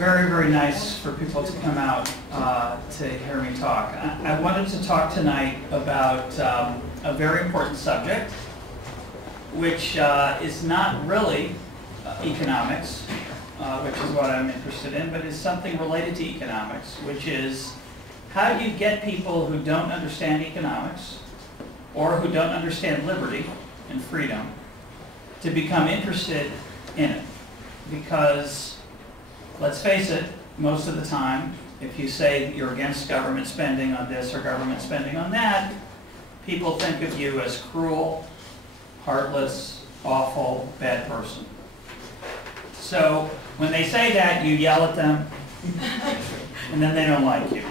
very, very nice for people to come out to hear me talk. I wanted to talk tonight about a very important subject, which is not really economics, which is what I'm interested in, but is something related to economics, which is how do you get people who don't understand economics or who don't understand liberty and freedom to become interested in it? Because, let's face it, most of the time, if you say that you're against government spending on this or government spending on that, people think of you as cruel, heartless, awful, bad person. So when they say that, you yell at them, and then they don't like you.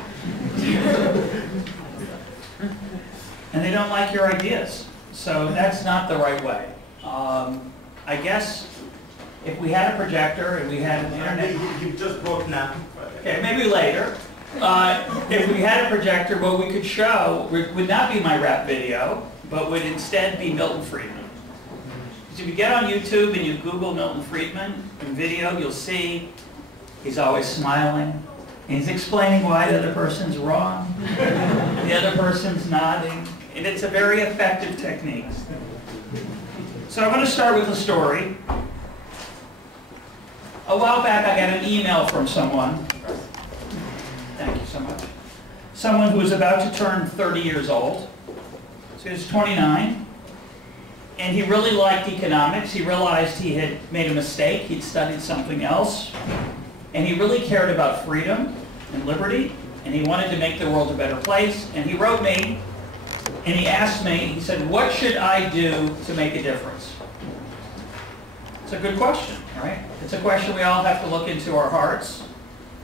And they don't like your ideas. So that's not the right way. I guess if we had a projector and we had an internet... You just broke now. Okay, maybe later. If we had a projector, what we could show would not be my rap video, but would instead be Milton Friedman. So if you get on YouTube and you Google Milton Friedman in video, you'll see he's always smiling. He's explaining why the other person's wrong. The other person's nodding. And it's a very effective technique. So I'm going to start with a story. A while back I got an email from someone. Thank you so much. Someone who was about to turn 30 years old. So he was 29. And he really liked economics. He realized he had made a mistake. He'd studied something else. And he really cared about freedom and liberty. And he wanted to make the world a better place. And he wrote me. And he asked me, he said, what should I do to make a difference? It's a good question, right? It's a question we all have to look into our hearts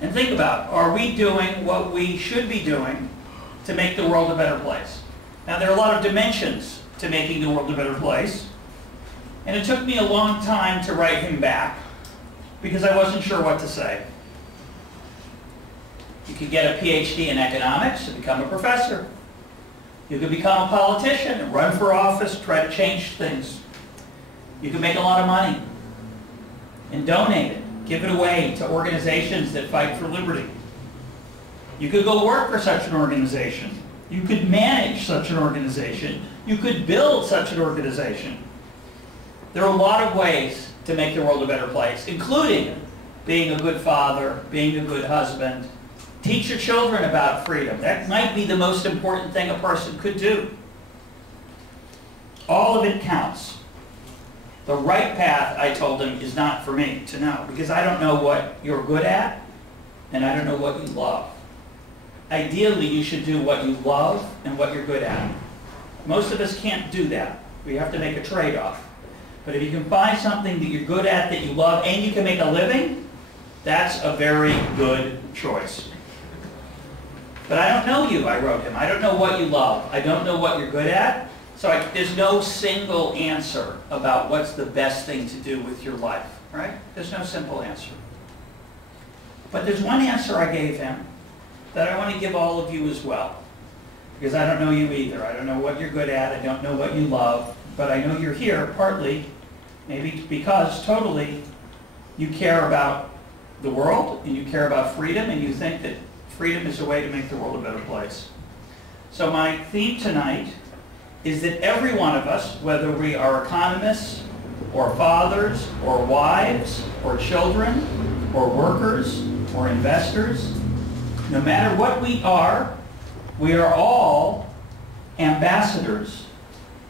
and think about. Are we doing what we should be doing to make the world a better place? Now, there are a lot of dimensions to making the world a better place. And it took me a long time to write him back because I wasn't sure what to say. You could get a PhD in economics and become a professor. You could become a politician and run for office, try to change things. You could make a lot of money and donate it, give it away to organizations that fight for liberty. You could go work for such an organization. You could manage such an organization. You could build such an organization. There are a lot of ways to make the world a better place, including being a good father, being a good husband. Teach your children about freedom. That might be the most important thing a person could do. All of it counts. The right path, I told him, is not for me to know, because I don't know what you're good at, and I don't know what you love. Ideally, you should do what you love and what you're good at. Most of us can't do that. We have to make a trade-off. But if you can find something that you're good at, that you love, and you can make a living, that's a very good choice. But I don't know you, I wrote him. I don't know what you love. I don't know what you're good at. So there's no single answer about what's the best thing to do with your life, right? There's no simple answer. But there's one answer I gave him that I want to give all of you as well. Because I don't know you either. I don't know what you're good at. I don't know what you love. But I know you're here partly, maybe because totally, you care about the world and you care about freedom and you think that freedom is a way to make the world a better place. So my theme tonight is that every one of us, whether we are economists, or fathers, or wives, or children, or workers, or investors, no matter what we are all ambassadors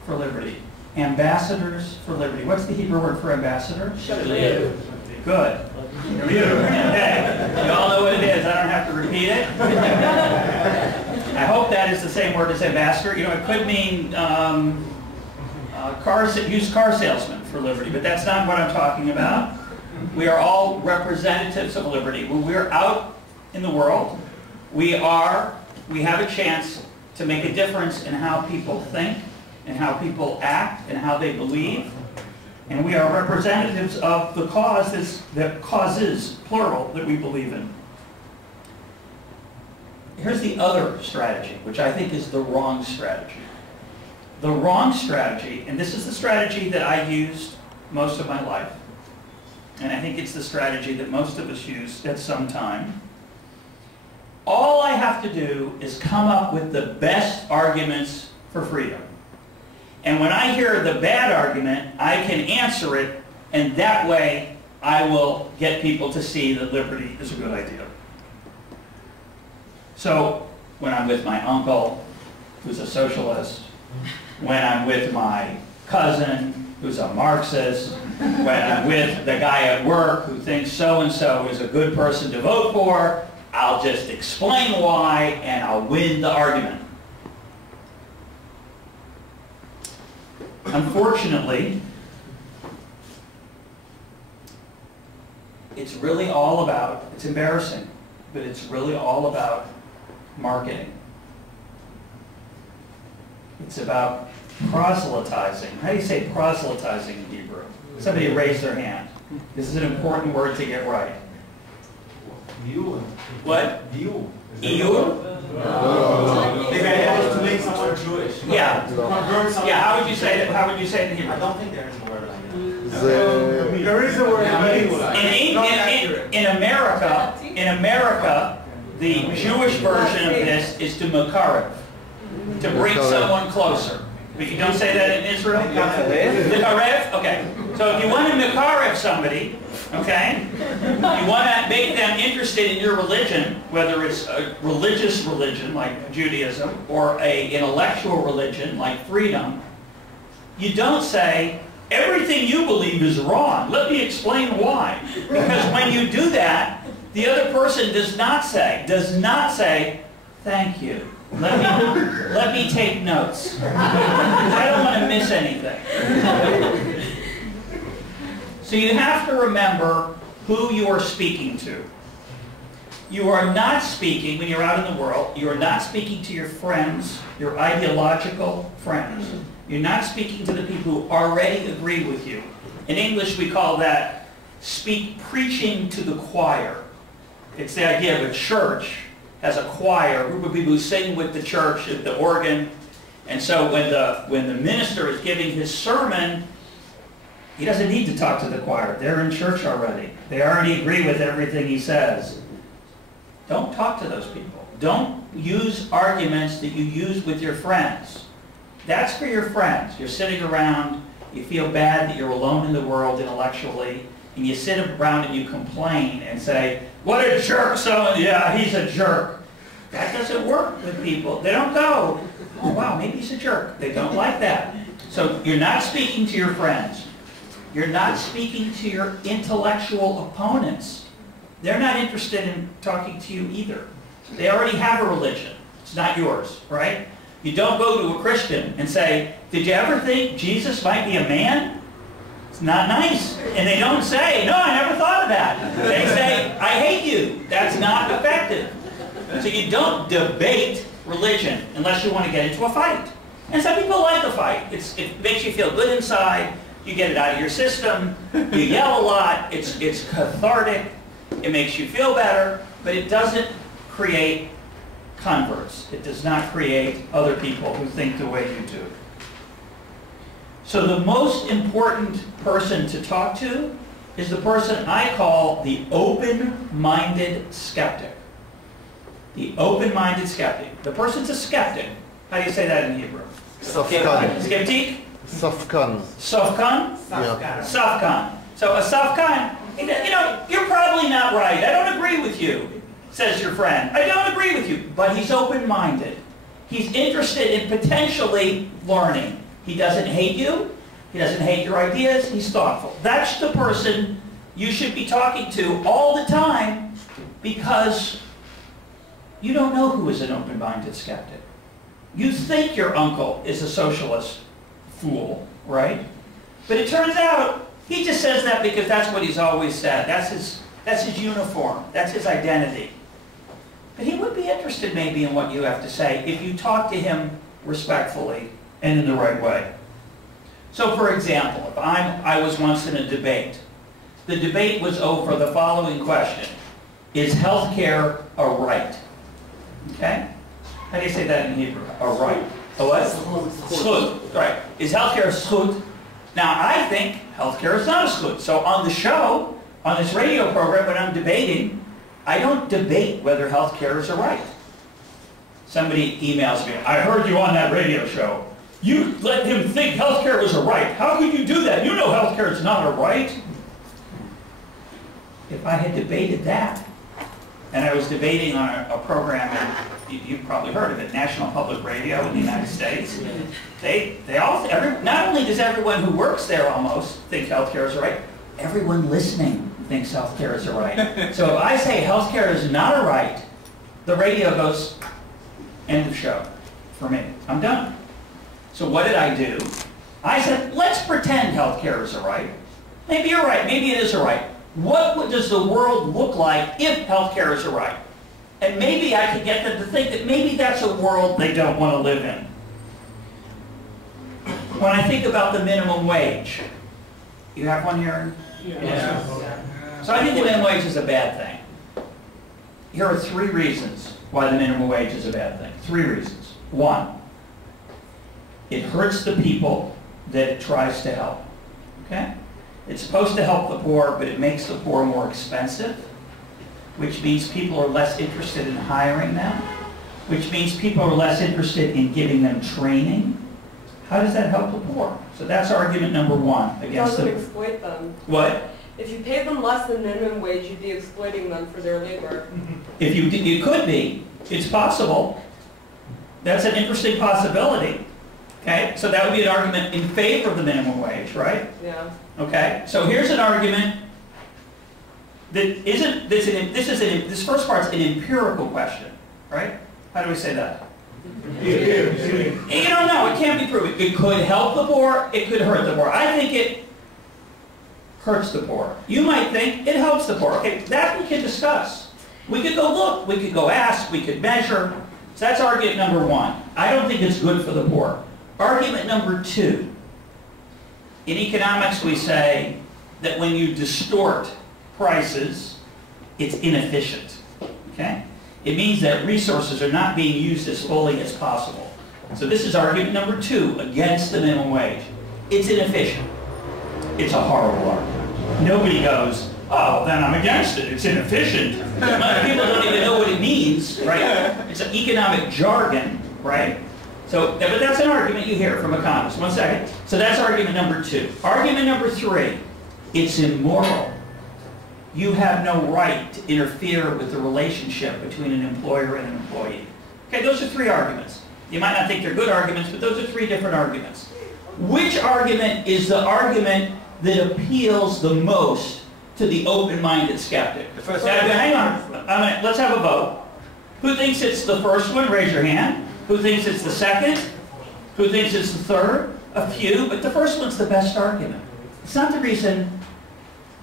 for liberty. Ambassadors for liberty. What's the Hebrew word for ambassador? Shouldve. Good. Okay. You all know what it is. I don't have to repeat it. I hope that is the same word as ambassador. You know, it could mean used car salesman for liberty, but that's not what I'm talking about. We are all representatives of liberty. When we're out in the world, we have a chance to make a difference in how people think, and how people act, and how they believe. And we are representatives of the causes, plural, that we believe in. Here's the other strategy, which I think is the wrong strategy. The wrong strategy, and this is the strategy that I used most of my life, and I think it's the strategy that most of us use at some time. All I have to do is come up with the best arguments for freedom. And when I hear the bad argument, I can answer it, and that way I will get people to see that liberty is a good idea. So when I'm with my uncle, who's a socialist, when I'm with my cousin, who's a Marxist, when I'm with the guy at work who thinks so-and-so is a good person to vote for, I'll just explain why, and I'll win the argument. Unfortunately, it's really all about, it's embarrassing, but it's really all about marketing. It's about proselytizing. How do you say proselytizing in Hebrew? Somebody raised their hand. This is an important word to get right. What? Youre? To make someone Jewish. Yeah. Yeah. How would you say it? How would you say it in Hebrew? I don't think there is a word like that. There is a word. In America, the Jewish version of this is to makarev, to bring someone closer. But you don't say that in Israel? Makarev? Okay. So if you want to makarev somebody, okay, you want to make them interested in your religion, whether it's a religious religion like Judaism or an intellectual religion like freedom, you don't say, everything you believe is wrong. Let me explain why. Because when you do that, the other person does not say, thank you. Let me take notes. I don't want to miss anything. So you have to remember who you are speaking to. You are not speaking, when you're out in the world, you are not speaking to your friends, your ideological friends. You're not speaking to the people who already agree with you. In English, we call that preaching to the choir. It's the idea of a church has a choir, a group of people who sing with the church at the organ. And so when the minister is giving his sermon, he doesn't need to talk to the choir. They're in church already. They already agree with everything he says. Don't talk to those people. Don't use arguments that you use with your friends. That's for your friends. You're sitting around, you feel bad that you're alone in the world intellectually, and you sit around and you complain and say, what a jerk, yeah, he's a jerk. That doesn't work with people. They don't go, oh wow, maybe he's a jerk. They don't like that. So you're not speaking to your friends. You're not speaking to your intellectual opponents. They're not interested in talking to you either. They already have a religion. It's not yours, right? You don't go to a Christian and say, did you ever think Jesus might be a man? It's not nice. And they don't say, no, I never thought of that. They say, I hate you. That's not effective. So you don't debate religion unless you want to get into a fight. And some people like a fight. It makes you feel good inside. You get it out of your system. You yell a lot. It's cathartic. It makes you feel better. But it doesn't create converts. It does not create other people who think the way you do. So the most important person to talk to is the person I call the open-minded skeptic. The open-minded skeptic. The person's a skeptic. How do you say that in Hebrew? Safkan. Skeptic? Safkan. Safkan? Yeah. Safkan. So a safkan, you know, you're probably not right. I don't agree with you, says your friend. I don't agree with you. But he's open-minded. He's interested in potentially learning. He doesn't hate you. He doesn't hate your ideas. He's thoughtful. That's the person you should be talking to all the time, because you don't know who is an open-minded skeptic. You think your uncle is a socialist fool, right? But it turns out he just says that because that's what he's always said. That's his uniform. That's his identity. But he would be interested maybe in what you have to say if you talk to him respectfully and in the right way. So for example, if I was once in a debate, the debate was over the following question: is healthcare a right? Okay? How do you say that in Hebrew? A right. A what? Zchut. Right. Is healthcare a zchut? Now I think healthcare is not a zchut. So on the show, On this radio program, when I'm debating, I don't debate whether health care is a right. Somebody emails me, I heard you on that radio show. You let him think health care was a right. How could you do that? You know health care is not a right. If I had debated that, and I was debating on a program, and you've probably heard of it, National Public Radio in the United States, not only does everyone who works there almost think health care is a right, everyone listening thinks health care is a right. So if I say health care is not a right, the radio goes, end of show for me. I'm done. So what did I do? I said, let's pretend health care is a right. Maybe you're right. Maybe it is a right. What does the world look like if health care is a right? And maybe I could get them to think that maybe that's a world they don't want to live in. When I think about the minimum wage, you have one here? Yeah. So I think the minimum wage is a bad thing. Here are 3 reasons why the minimum wage is a bad thing. 3 reasons. 1, it hurts the people that it tries to help. Okay? It's supposed to help the poor, but it makes the poor more expensive, which means people are less interested in hiring them, which means people are less interested in giving them training. How does that help the poor? So that's argument number 1 against them. It doesn't exploit them. What? If you paid them less than minimum wage, you'd be exploiting them for their labor. If you could be. It's possible. That's an interesting possibility. Okay? So that would be an argument in favor of the minimum wage, right? Yeah. Okay? So here's an argument that isn't, this first part's an empirical question, right? How do we say that? You don't know. It can't be proven. It could help the poor. It could hurt the poor. I think it hurts the poor. You might think it helps the poor. Okay, that we can discuss. We could go look. We could go ask. We could measure. So that's argument number 1. I don't think it's good for the poor. Argument number 2. In economics, we say that when you distort prices, it's inefficient. Okay? It means that resources are not being used as fully as possible. So this is argument number 2 against the minimum wage. It's inefficient. It's a horrible argument. Nobody goes, oh, then I'm against it. It's inefficient. People don't even know what it means, right? It's an economic jargon, right? So, but that's an argument you hear from economists. 1 second. So that's argument number 2. Argument number 3, it's immoral. You have no right to interfere with the relationship between an employer and an employee. Okay, those are 3 arguments. You might not think they're good arguments, but those are 3 different arguments. Which argument is the argument that appeals the most to the open-minded skeptic? Now, hang on. Let's have a vote. Who thinks it's the first one? Raise your hand. Who thinks it's the second? Who thinks it's the third? A few, but the first one's the best argument. It's not the reason.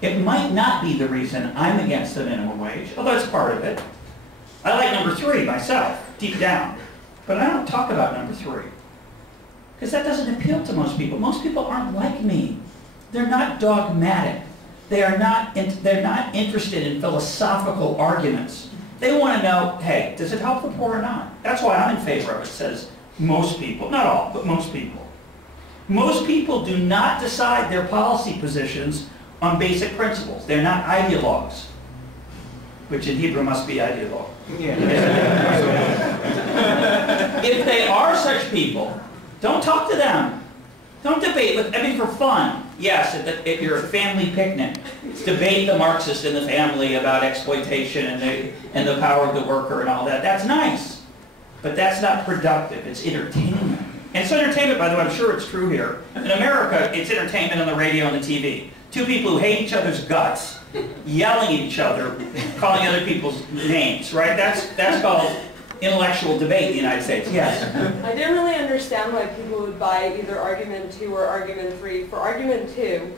It might not be the reason I'm against the minimum wage, although it's part of it. I like number 3 myself, deep down. But I don't talk about number 3. Because that doesn't appeal to most people. Most people aren't like me. They're not dogmatic. They're not interested in philosophical arguments. They want to know, hey, does it help the poor or not? That's why I'm in favor of it, says most people. Not all, but most people. Most people do not decide their policy positions on basic principles. They're not ideologues, which in Hebrew must be ideologue. Yeah. If they are such people, don't talk to them. Don't debate. I mean, for fun, yes, if you're at a family picnic, debate the Marxist in the family about exploitation and the power of the worker and all that. That's nice, but that's not productive. It's entertainment. And it's entertainment, by the way, I'm sure it's true here. In America, it's entertainment on the radio and the TV. 2 people who hate each other's guts, yelling at each other, calling other people's names, right? That's called intellectual debate in the United States. Yes? I didn't really understand why people would buy either argument 2 or argument 3. For argument 2,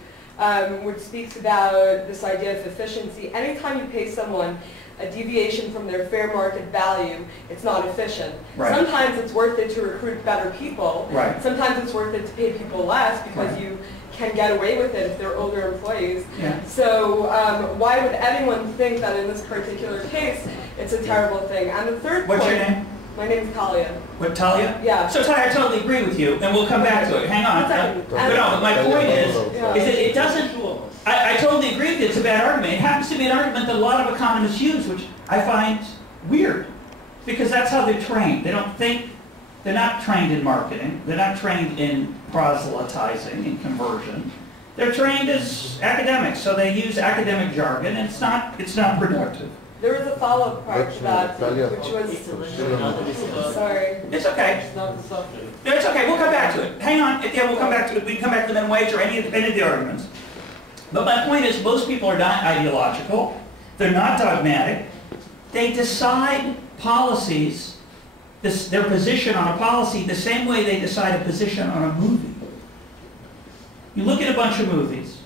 which speaks about this idea of efficiency, anytime you pay someone a deviation from their fair market value, it's not efficient. Right. Sometimes it's worth it to recruit better people. Right. Sometimes it's worth it to pay people less because you can get away with it if they're older employees. Yeah. So why would anyone think that in this particular case it's a terrible thing? And the third What's your name? My name's Talia. What, Talia? Yeah. So Talia, I totally agree with you, and we'll come back to it. Hang on. But no, but my point is that it doesn't, I totally agree with you, it's a bad argument. It happens to be an argument that a lot of economists use, which I find weird, because that's how they're trained. They don't think, they're not trained in marketing, they're not trained in proselytizing, in conversion. They're trained as academics, so they use academic jargon, and it's not productive. There was a follow-up part to that, which was... Sorry. It's okay. It's okay, we'll come back to it. Hang on, yeah, we'll come back to it. We can come back to the minimum wage or any of the arguments. But my point is, most people are not ideological. They're not dogmatic. They decide policies, their position on a policy, the same way they decide a position on a movie. You look at a bunch of movies.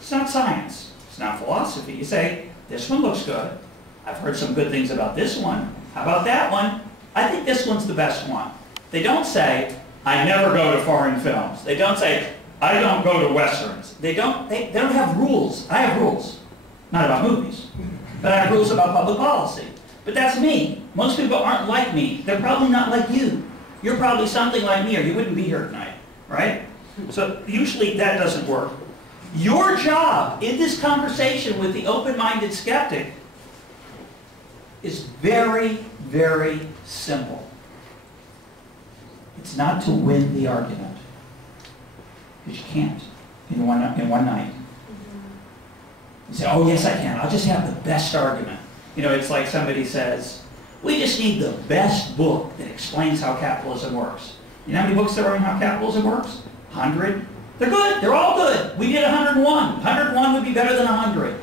It's not science. It's not philosophy. You say, this one looks good. I've heard some good things about this one. How about that one? I think this one's the best one. They don't say, I never go to foreign films. They don't say, I don't go to Westerns. They don't have rules. I have rules. Not about movies. But I have rules about public policy. But that's me. Most people aren't like me. They're probably not like you. You're probably something like me or you wouldn't be here tonight. Right? So usually that doesn't work. Your job in this conversation with the open-minded skeptic is very, very simple. It's not to win the argument. Because you can't in one night. You say, oh yes I can. I'll just have the best argument. You know, it's like somebody says, we just need the best book that explains how capitalism works. You know how many books there are on how capitalism works? 100. They're good. They're all good. We did 101. 101 would be better than 100.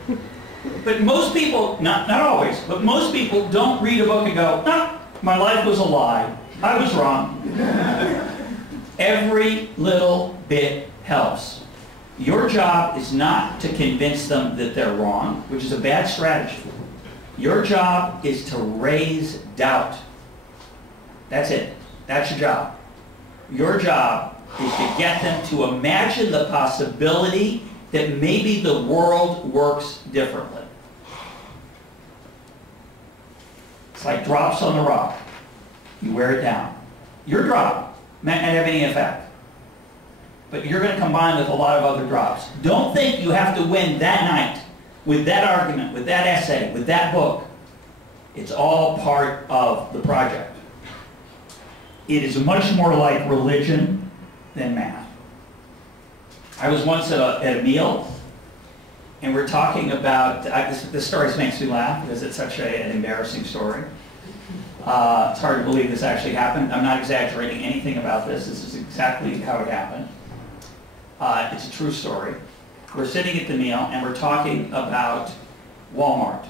But most people, not always, but most people don't read a book and go, no, my life was a lie. I was wrong. Every little bit helps. Your job is not to convince them that they're wrong, which is a bad strategy. Your job is to raise doubt. That's it. That's your job. Your job is to get them to imagine the possibility that maybe the world works differently. It's like drops on the rock. You wear it down. Your drop may not have any effect, but you're going to combine with a lot of other drops. Don't think you have to win that night with that argument, with that essay, with that book. It's all part of the project. It is much more like religion than math. I was once at a meal, and we're talking about, this story makes me laugh because it's such an embarrassing story. It's hard to believe this actually happened. I'm not exaggerating anything about this. This is exactly how it happened. It's a true story. We're sitting at the meal, and we're talking about Walmart.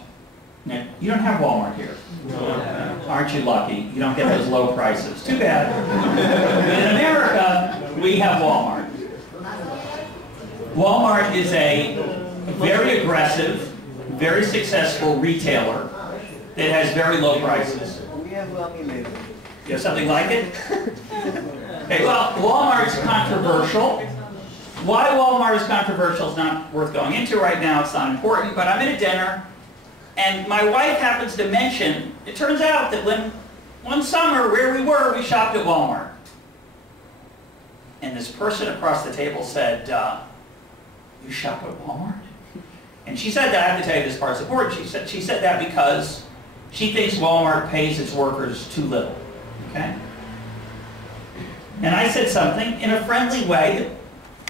Now, you don't have Walmart here. No. Aren't you lucky? You don't get those low prices. Too bad. In America, we have Walmart. Walmart is a very aggressive, very successful retailer that has very low prices. We have maybe. You have something like it? Okay, well, Walmart's controversial. Why Walmart is controversial is not worth going into right now. It's not important, but I'm at a dinner, and my wife happens to mention, it turns out that one summer where we were, we shopped at Walmart. And this person across the table said, you shop at Walmart? And she said that, I have to tell you this part's important, she said that because she thinks Walmart pays its workers too little, okay? And I said something in a friendly way.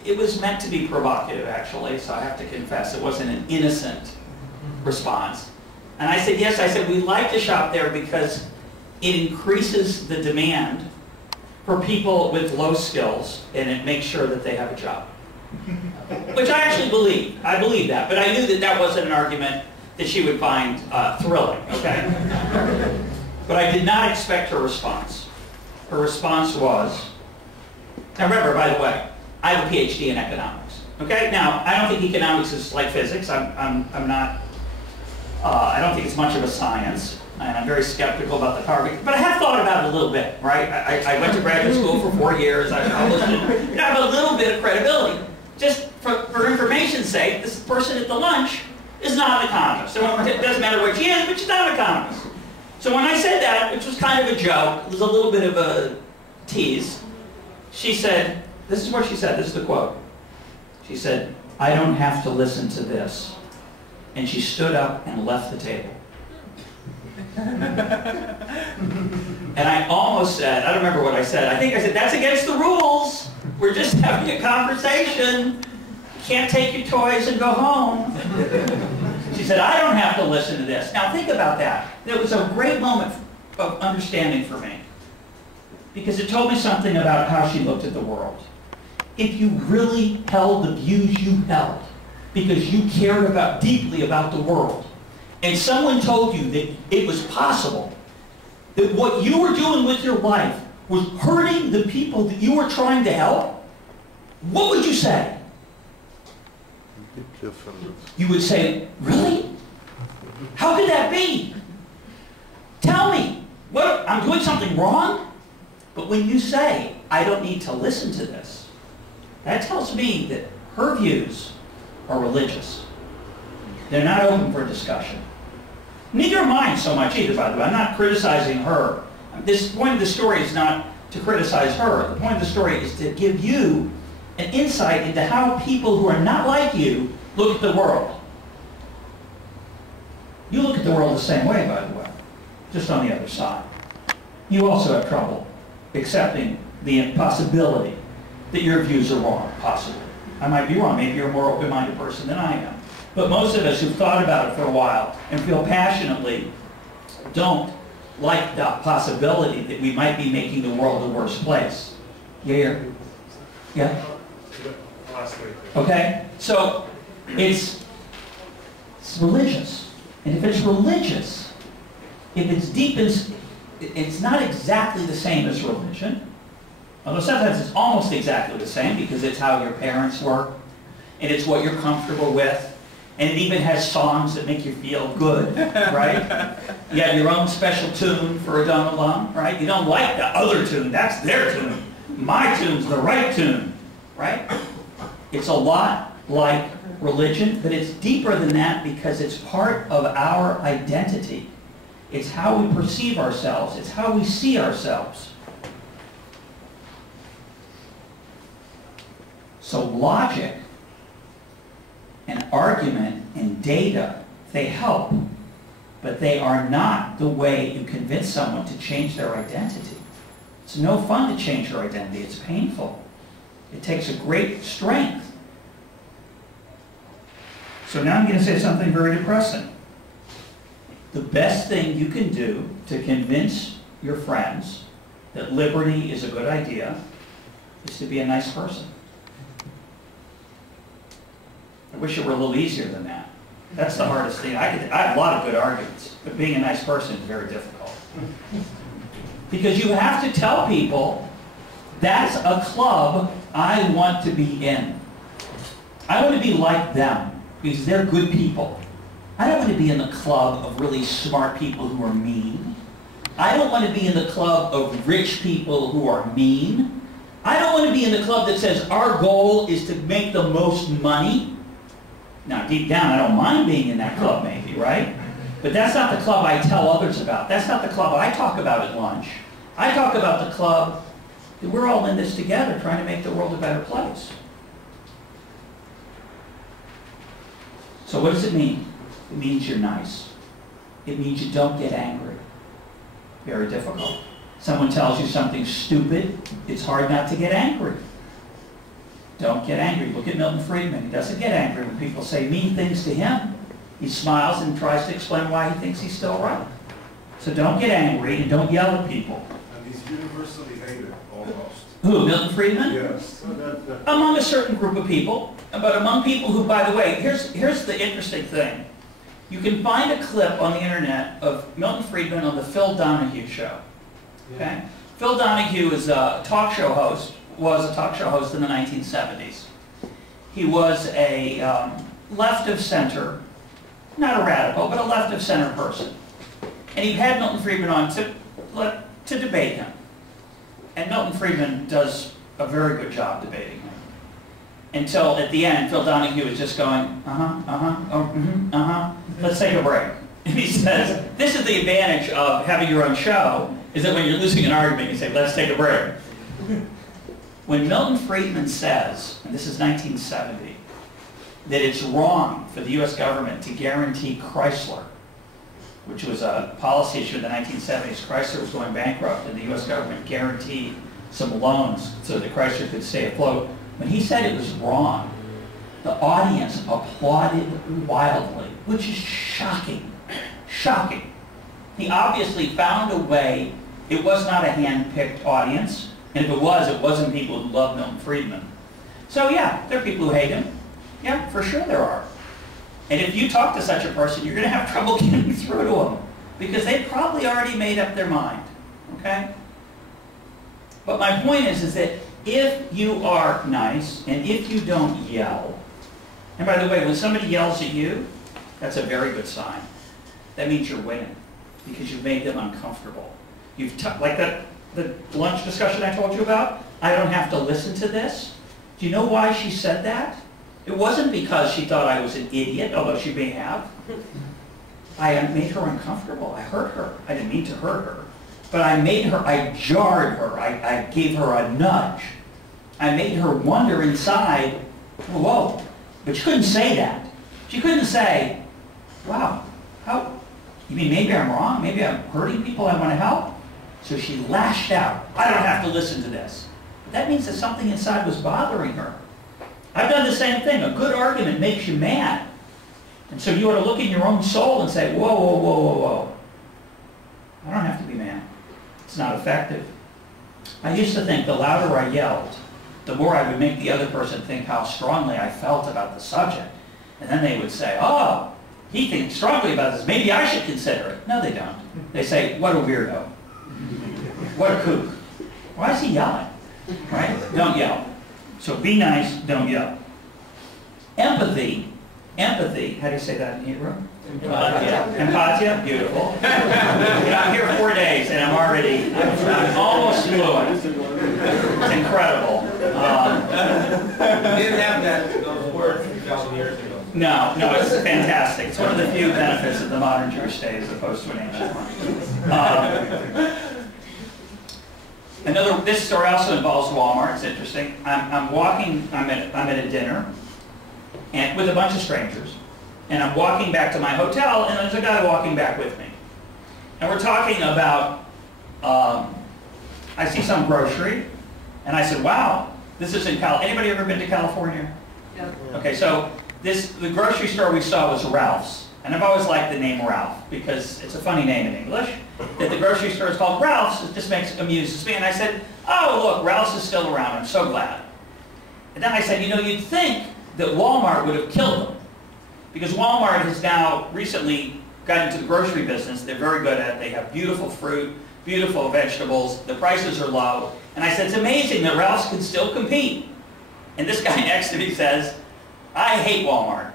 It was meant to be provocative, actually, so I have to confess it wasn't an innocent response. And I said, yes, I said, we like to shop there because it increases the demand for people with low skills, and it makes sure that they have a job. Which I actually believe. I believe that. But I knew that that wasn't an argument that she would find thrilling, okay? But I did not expect her response. Her response was, now remember, by the way, I have a PhD in economics, okay? Now, I don't think economics is like physics. I'm not, I don't think it's much of a science. And I'm very skeptical about the target, but I have thought about it a little bit, right? I went to graduate school for 4 years. I published it. You know, I have a little bit of credibility. Just for information's sake, this person at the lunch is not an economist. So it doesn't matter what she is, but she's not an economist. So when I said that, which was kind of a joke, it was a little bit of a tease, she said, this is what she said, this is the quote. She said, "I don't have to listen to this." And she stood up and left the table. And I almost said, I don't remember what I said. I think I said, "That's against the rules. We're just having a conversation. You can't take your toys and go home." She said, "I don't have to listen to this." Now think about that. It was a great moment of understanding for me, because it told me something about how she looked at the world. If you really held the views you held, because you cared deeply about the world, and someone told you that it was possible, that what you were doing with your life was hurting the people that you were trying to help, what would you say? You would say, "Really? How could that be? Tell me, what, I'm doing something wrong?" But when you say, "I don't need to listen to this," that tells me that her views are religious. They're not open for discussion. Neither are mine so much either, by the way. I'm not criticizing her. The point of the story is not to criticize her. The point of the story is to give you an insight into how people who are not like you look at the world. You look at the world the same way, by the way, just on the other side. You also have trouble accepting the possibility that your views are wrong, possibly. I might be wrong. Maybe you're a more open-minded person than I am. But most of us who've thought about it for a while and feel passionately don't like the possibility that we might be making the world a worse place. Yeah? Yeah? Okay? So it's religious. And if it's religious, if it's deep, it's not exactly the same as religion. Although sometimes it's almost exactly the same because it's how your parents were, and it's what you're comfortable with, and it even has songs that make you feel good, right? You have your own special tune for a dumb alum, right? You don't like the other tune, that's their tune. My tune's the right tune, right? It's a lot like religion, but it's deeper than that because it's part of our identity. It's how we perceive ourselves, it's how we see ourselves. So logic and argument and data, they help, but they are not the way you convince someone to change their identity. It's no fun to change your identity. It's painful. It takes a great strength. So now I'm going to say something very depressing. The best thing you can do to convince your friends that liberty is a good idea is to be a nice person. I wish it were a little easier than that. That's the hardest thing. I have a lot of good arguments, but being a nice person is very difficult. Because you have to tell people, that's a club I want to be in. I want to be like them, because they're good people. I don't want to be in the club of really smart people who are mean. I don't want to be in the club of rich people who are mean. I don't want to be in the club that says our goal is to make the most money. Now, deep down, I don't mind being in that club, maybe, right? But that's not the club I tell others about. That's not the club I talk about at lunch. I talk about the club that we're all in this together, trying to make the world a better place. So what does it mean? It means you're nice. It means you don't get angry. Very difficult. Someone tells you something stupid, it's hard not to get angry. Don't get angry. Look at Milton Friedman. He doesn't get angry when people say mean things to him. He smiles and tries to explain why he thinks he's still right. So don't get angry and don't yell at people. And he's universally hated, almost. Who, Milton Friedman? Yes. Among a certain group of people, but among people who, by the way, here's the interesting thing. You can find a clip on the internet of Milton Friedman on the Phil Donahue show. Okay? Phil Donahue is a talk show host, was a talk show host in the 1970s. He was a left of center, not a radical, but a left of center person. And he had Milton Friedman on to debate him. And Milton Friedman does a very good job debating him. Until at the end, Phil Donahue was just going, let's take a break. And he says, this is the advantage of having your own show, is that when you're losing an argument, you say, let's take a break. When Milton Friedman says, and this is 1970, that it's wrong for the U.S. government to guarantee Chrysler, which was a policy issue in the 1970s. Chrysler was going bankrupt, and the U.S. government guaranteed some loans so that Chrysler could stay afloat. When he said it was wrong, the audience applauded wildly, which is shocking. Shocking. He obviously found a way. It was not a hand-picked audience, and if it wasn't people who love Milton Friedman. So yeah, there are people who hate him. Yeah, for sure there are. And if you talk to such a person, you're going to have trouble getting through to them, because they probably already made up their mind. Okay? But my point is that if you are nice, and if you don't yell, and by the way, when somebody yells at you, that's a very good sign. That means you're winning, because you've made them uncomfortable. Like the lunch discussion I told you about, I don't have to listen to this. Do you know why she said that? It wasn't because she thought I was an idiot, although she may have. I made her uncomfortable. I hurt her. I didn't mean to hurt her. But I jarred her. I gave her a nudge. I made her wonder inside, whoa. But she couldn't say that. She couldn't say, wow, you mean maybe I'm wrong? Maybe I'm hurting people I want to help? So she lashed out. I don't have to listen to this. But that means that something inside was bothering her. I've done the same thing. A good argument makes you mad. And so you ought to look in your own soul and say, whoa, whoa, whoa, whoa, whoa. I don't have to be mad. It's not effective. I used to think the louder I yelled, the more I would make the other person think how strongly I felt about the subject. And then they would say, oh, he thinks strongly about this. Maybe I should consider it. No, they don't. They say, what a weirdo. What a kook. Why is he yelling? Right? Don't yell. So be nice, don't yell. Empathy, how do you say that in Hebrew? Empathia, beautiful. I'm here 4 days and I'm almost fluent. It's incredible. We didn't have those words 2,000 years ago. No, it's fantastic. It's one of the few benefits of the modern Jewish state as opposed to an ancient one. This story also involves Walmart. It's interesting. I'm at a dinner and with a bunch of strangers, and I'm walking back to my hotel, and there's a guy walking back with me, and we're talking about. I see some grocery, and I said, "Wow, this is in California. Anybody ever been to California?" Yeah. Okay, so the grocery store we saw was Ralph's. And I've always liked the name Ralph because it's a funny name in English. That the grocery store is called Ralph's, it just amuses me. And I said, oh, look, Ralph's is still around. I'm so glad. And then I said, you'd think that Walmart would have killed them. Because Walmart has now recently got into the grocery business. They're very good at it. They have beautiful fruit, beautiful vegetables. The prices are low. And I said, it's amazing that Ralph's can still compete. And this guy next to me says, I hate Walmart.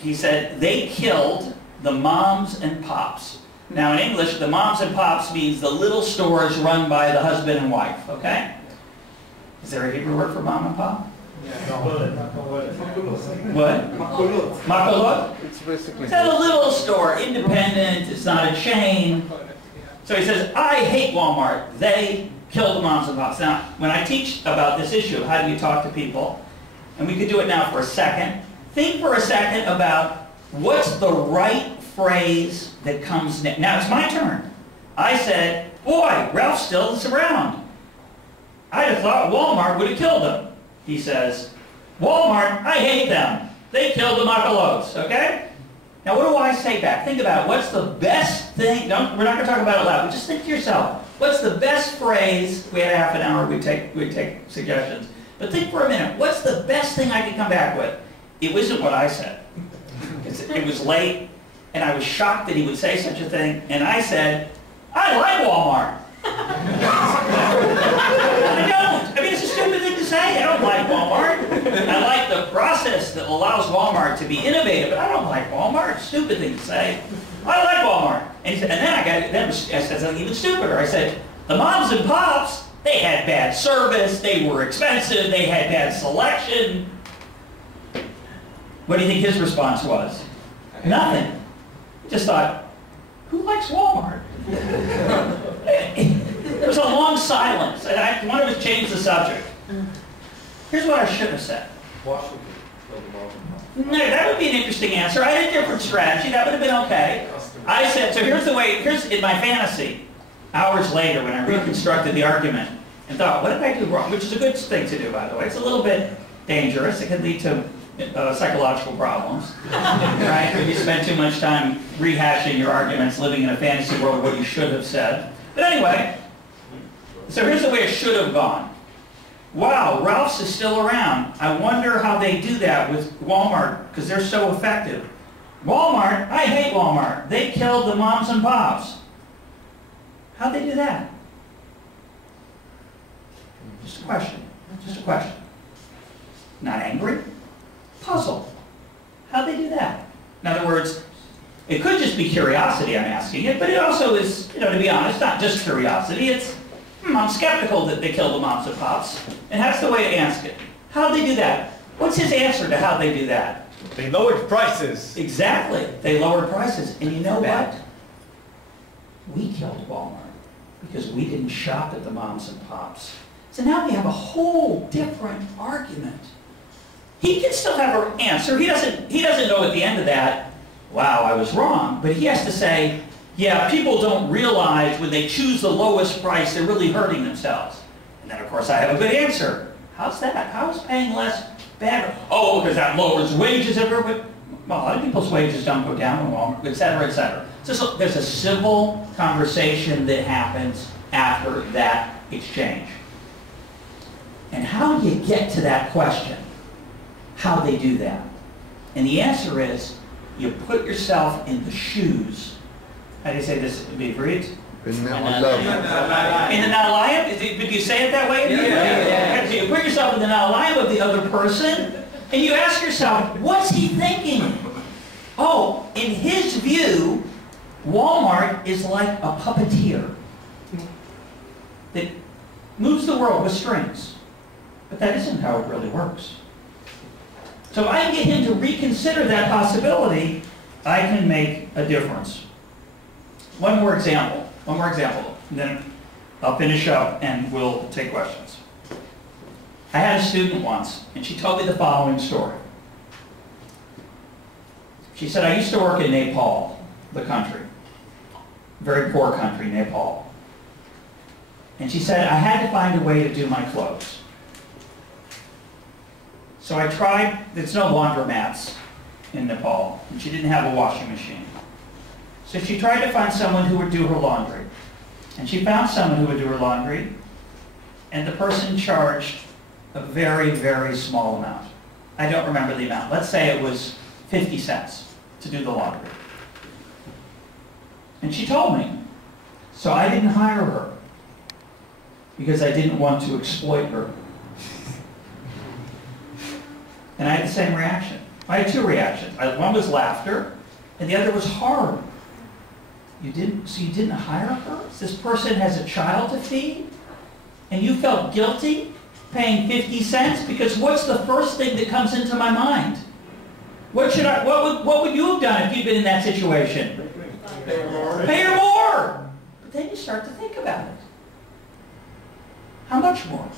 He said, they killed the moms and pops. Now in English, the moms and pops means the little stores run by the husband and wife, okay? Is there a Hebrew word for mom and pop? What? Makolot? It's basically... It's a little store, independent, it's not a chain. So he says, I hate Walmart. They kill the moms and pops. Now, when I teach about this issue, how do you talk to people? And we could do it now for a second. Think for a second about what's the right phrase that comes next. Now it's my turn. I said, boy, Ralph still is around. I'd have thought Walmart would have killed them. He says, Walmart, I hate them. They killed the Makalots, okay? Now what do I say back? Think about what's the best thing. We're not going to talk about it loud, but just think to yourself. What's the best phrase? If we had half an hour, we'd take suggestions. But think for a minute. What's the best thing I could come back with? It wasn't what I said. It was late, and I was shocked that he would say such a thing, and I said, I like Walmart. I don't. I mean, it's a stupid thing to say. I don't like Walmart. I like the process that allows Walmart to be innovative, but I don't like Walmart. It's a stupid thing to say. I like Walmart. And he said, and then I said something even stupider. I said, the moms and pops, they had bad service, they were expensive, they had bad selection. What do you think his response was? Nothing. Just thought, who likes Walmart? There was a long silence, and I wanted to change the subject. Here's what I should have said. Washington killed them all. No, that would be an interesting answer. I had a different strategy. That would have been okay. I said, so here's in my fantasy, hours later when I reconstructed the argument and thought, what did I do wrong? Which is a good thing to do, by the way. It's a little bit dangerous. It can lead to psychological problems, right? If you spend too much time rehashing your arguments, living in a fantasy world of what you should have said. But anyway, so here's the way it should have gone. Wow, Ralph's is still around. I wonder how they do that with Walmart, because they're so effective. Walmart, I hate Walmart. They killed the moms and pops. How'd they do that? Just a question. Just a question. Not angry? Puzzled. How'd they do that? In other words, it could just be curiosity I'm asking it, but it also is, to be honest, not just curiosity. It's, I'm skeptical that they killed the moms and pops. And that's the way to ask it. How'd they do that? What's his answer to how they do that? They lowered prices. Exactly. They lowered prices. And you know what? We killed Walmart because we didn't shop at the moms and pops. So now we have a whole different argument. He can still have an answer. He doesn't know at the end of that, wow, I was wrong. But he has to say, yeah, people don't realize when they choose the lowest price, they're really hurting themselves. And then, of course, I have a good answer. How's that? How is paying less bad? Oh, because that lowers wages everywhere. Well, a lot of people's wages don't go down in Walmart, et cetera, et cetera. So there's a civil conversation that happens after that exchange. And how do you get to that question? How they do that? And the answer is, you put yourself in the shoes. How do you say this? Befried? In the nalayim? Did you say it that way? Yeah. So you put yourself in the nalayim of the other person, and you ask yourself, what's he thinking? Oh, in his view, Walmart is like a puppeteer that moves the world with strings. But that isn't how it really works. So if I can get him to reconsider that possibility, I can make a difference. One more example, and then I'll finish up and we'll take questions. I had a student once, and she told me the following story. She said, I used to work in Nepal, the country, very poor country, Nepal. And she said, I had to find a way to do my clothes. So I tried, there's no laundromats in Nepal, and she didn't have a washing machine. So she tried to find someone who would do her laundry. And she found someone who would do her laundry, and the person charged a very, very small amount. I don't remember the amount. Let's say it was 50 cents to do the laundry. And she told me. So I didn't hire her because I didn't want to exploit her. And I had the same reaction. I had two reactions. One was laughter, and the other was horror. You didn't hire her? This person has a child to feed? And you felt guilty paying 50 cents? Because what's the first thing that comes into my mind? What would you have done if you'd been in that situation? Pay her more! But then you start to think about it. How much more?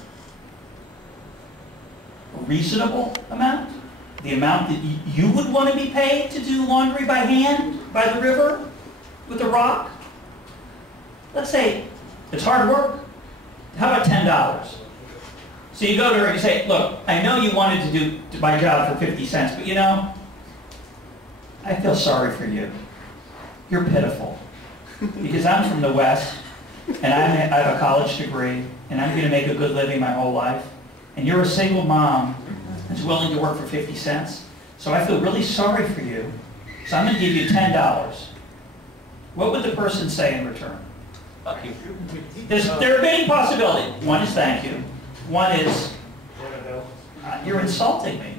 A reasonable amount? The amount that you would want to be paid to do laundry by hand, by the river, with a rock? Let's say it's hard work. How about $10? So you go to her and you say, look, I know you wanted to do my job for 50 cents, but I feel sorry for you. You're pitiful. Because I'm from the West, and I have a college degree, and I'm going to make a good living my whole life. And you're a single mom that's willing to work for 50 cents. So I feel really sorry for you. So I'm going to give you $10. What would the person say in return? Fuck you. There are many possibilities. One is thank you. One is, you're insulting me.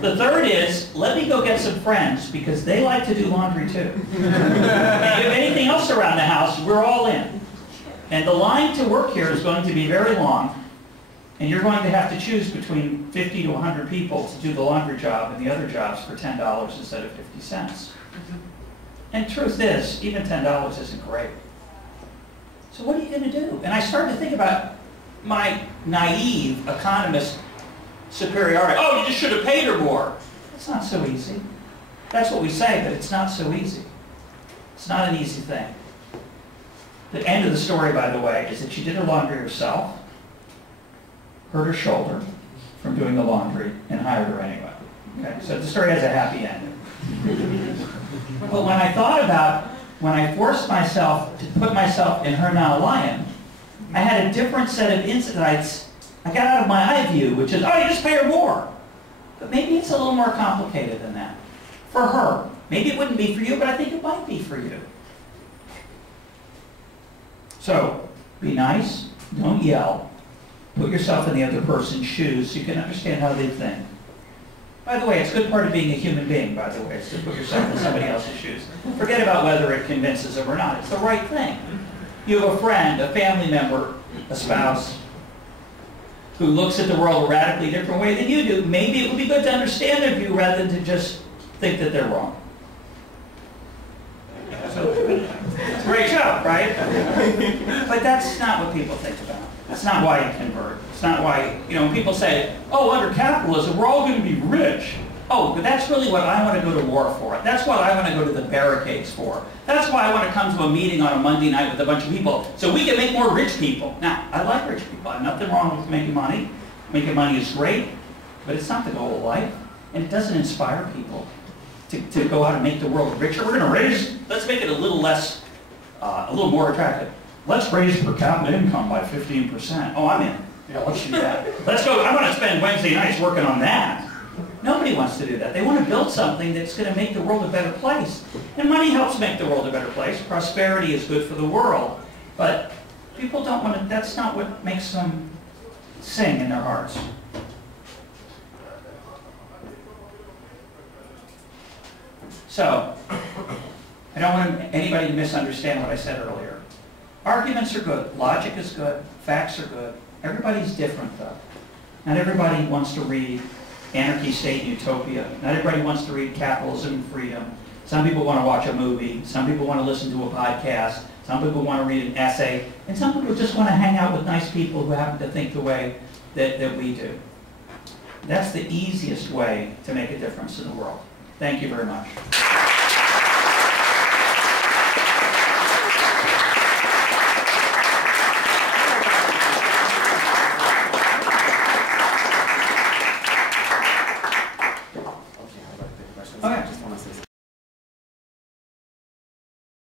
The third is, let me go get some friends because they like to do laundry too. And if you have anything else around the house, we're all in. And the line to work here is going to be very long. And you're going to have to choose between 50 to 100 people to do the laundry job and the other jobs for $10 instead of 50 cents. And truth is, even $10 isn't great. So what are you going to do? And I started to think about my naive economist superiority. Oh, you just should have paid her more. It's not so easy. That's what we say, but it's not so easy. It's not an easy thing. The end of the story, by the way, is that she did her laundry herself, hurt her shoulder from doing the laundry, and hired her anyway. Okay? So the story has a happy ending. But when I thought about, when I forced myself to put myself in her now lion, I had a different set of insights. I got out of my eye view, which is, oh, you just pay her more. But maybe it's a little more complicated than that. For her. Maybe it wouldn't be for you, but I think it might be for you. So, be nice, don't yell, put yourself in the other person's shoes so you can understand how they think. By the way, it's a good part of being a human being, by the way, is to put yourself in somebody else's shoes. Forget about whether it convinces them or not. It's the right thing. You have a friend, a family member, a spouse, who looks at the world a radically different way than you do. Maybe it would be good to understand their view rather than to just think that they're wrong. So, it's a great show, right? But that's not what people think about. That's not why you convert. It's not why, when people say, oh, under capitalism, we're all going to be rich. Oh, but that's really what I want to go to war for. That's what I want to go to the barricades for. That's why I want to come to a meeting on a Monday night with a bunch of people, so we can make more rich people. Now, I like rich people. I have nothing wrong with making money. Making money is great, but it's not the goal of life. And it doesn't inspire people to go out and make the world richer. We're going to let's make it a little less, a little more attractive. Let's raise per capita income by 15%. Oh, I'm in. Let's do that. Let's go. I want to spend Wednesday nights working on that. Nobody wants to do that. They want to build something that's going to make the world a better place. And money helps make the world a better place. Prosperity is good for the world. But people don't want to, that's not what makes them sing in their hearts. So, I don't want anybody to misunderstand what I said earlier. Arguments are good. Logic is good. Facts are good. Everybody's different, though. Not everybody wants to read Anarchy, State, and Utopia. Not everybody wants to read Capitalism and Freedom. Some people want to watch a movie. Some people want to listen to a podcast. Some people want to read an essay. And some people just want to hang out with nice people who happen to think the way that we do. That's the easiest way to make a difference in the world. Thank you very much. Okay.